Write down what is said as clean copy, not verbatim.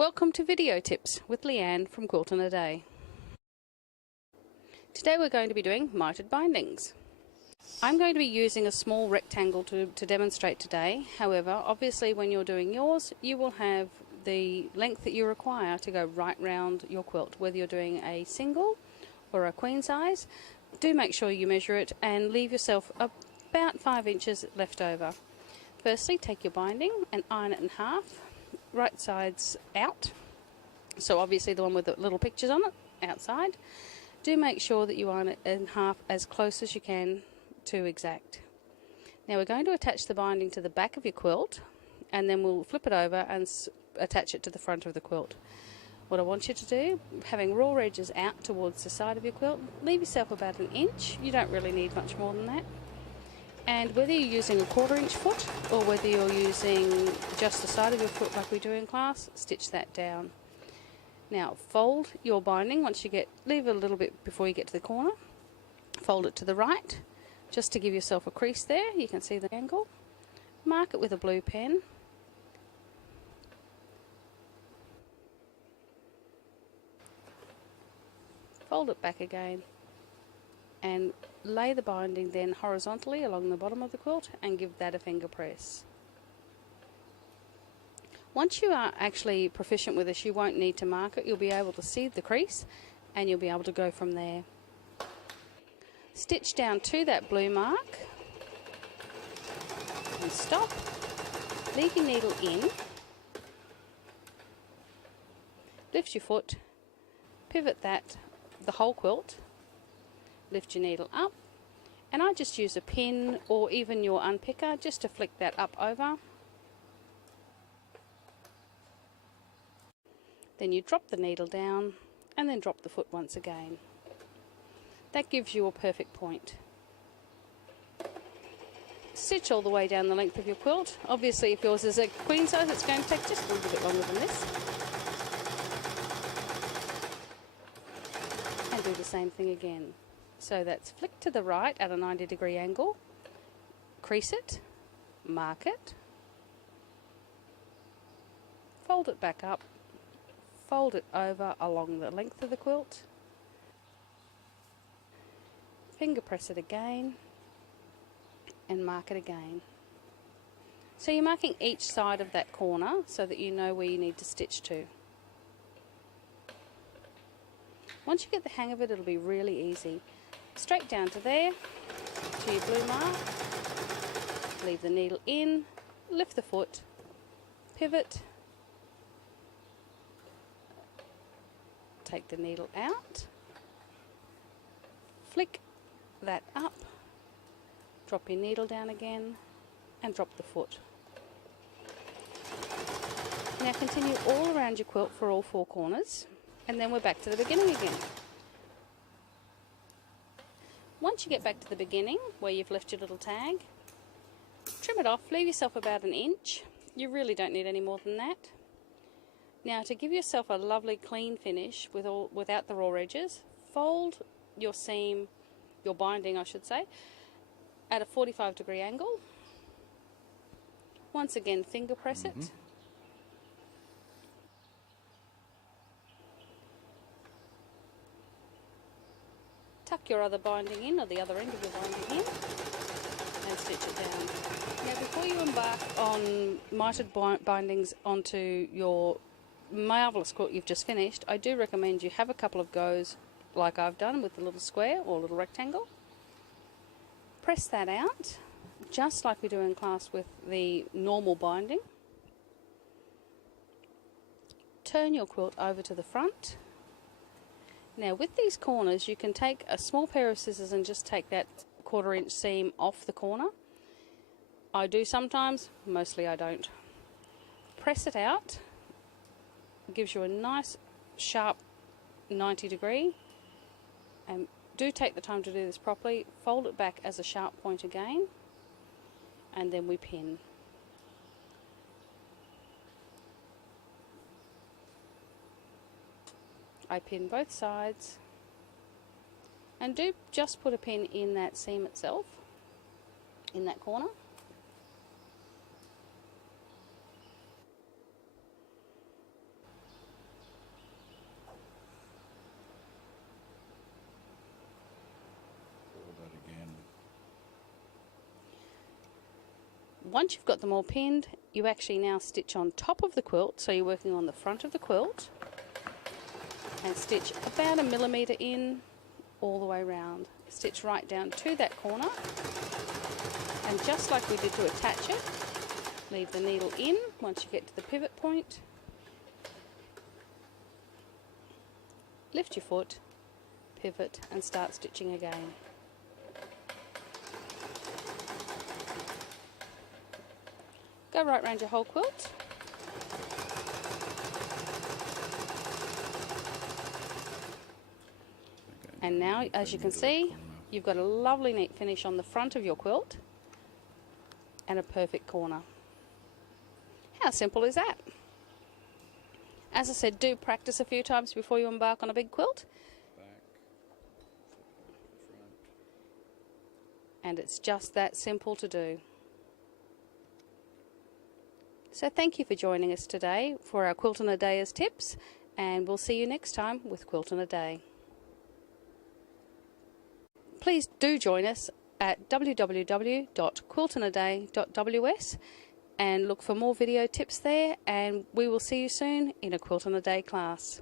Welcome to Video Tips with Leanne from Quilt in a Day. Today we're going to be doing mitered bindings. I'm going to be using a small rectangle to demonstrate today. However, obviously when you're doing yours, you will have the length that you require to go right round your quilt, whether you're doing a single or a queen size. Do make sure you measure it and leave yourself about 5 inches left over. Firstly, take your binding and iron it in half, right sides out, so obviously the one with the little pictures on it outside. Do make sure that you iron it in half as close as you can to exact. Now we're going to attach the binding to the back of your quilt, and then we'll flip it over and attach it to the front of the quilt. What I want you to do, having raw edges out towards the side of your quilt, leave yourself about 1 inch. You don't really need much more than that. And whether you're using a 1/4 inch foot or whether you're using just the side of your foot like we do in class, stitch that down. Now fold your binding leave it a little bit before you get to the corner. Fold it to the right, just to give yourself a crease there. You can see the angle. Mark it with a blue pen. Fold it back again. And lay the binding then horizontally along the bottom of the quilt and give that a finger press. Once you are actually proficient with this, you won't need to mark it. You'll be able to see the crease and you'll be able to go from there. Stitch down to that blue mark and stop. Leave your needle in. Lift your foot, pivot the whole quilt. Lift your needle up, and I just use a pin or even your unpicker just to flick that up over. Then you drop the needle down and then drop the foot once again. That gives you a perfect point. Stitch all the way down the length of your quilt. Obviously if yours is a queen size, it's going to take just a little bit longer than this. And do the same thing again. So that's flick to the right at a 90-degree angle, crease it, mark it, fold it back up, fold it over along the length of the quilt, finger press it again, and mark it again. So you're marking each side of that corner so that you know where you need to stitch to. Once you get the hang of it, it'll be really easy. Straight down to there, to your blue mark, leave the needle in, lift the foot, pivot, take the needle out, flick that up, drop your needle down again, and drop the foot. Now continue all around your quilt for all 4 corners, and then we're back to the beginning again. Once you get back to the beginning, where you've left your little tag, trim it off, leave yourself about 1 inch. You really don't need any more than that. Now to give yourself a lovely clean finish without the raw edges, fold your seam, your binding I should say, at a 45-degree angle. Once again, finger press it. Tuck your other binding in, or the other end of your binding in, and stitch it down. Now before you embark on mitered bindings onto your marvellous quilt you've just finished, I do recommend you have a couple of goes like I've done with the little square or little rectangle. Press that out, just like we do in class with the normal binding. Turn your quilt over to the front. Now with these corners, you can take a small pair of scissors and just take that 1/4 inch seam off the corner. I do sometimes, mostly I don't. Press it out. It gives you a nice sharp 90-degree, and do take the time to do this properly. Fold it back as a sharp point again, and then we pin. I pin both sides, and do just put a pin in that seam itself, in that corner. Once you've got them all pinned, you actually now stitch on top of the quilt, so you're working on the front of the quilt, and stitch about 1 millimetre in all the way round. Stitch right down to that corner, and just like we did to attach it, leave the needle in once you get to the pivot point, lift your foot, pivot, and start stitching again. Go right round your whole quilt. And now, as you can see, you've got a lovely neat finish on the front of your quilt and a perfect corner. How simple is that? As I said, do practice a few times before you embark on a big quilt. And it's just that simple to do. So thank you for joining us today for our Quilt in a Day as tips, and we'll see you next time with Quilt in a Day. Please do join us at www.quiltinaday.ws and look for more video tips there, and we will see you soon in a Quilt in a Day class.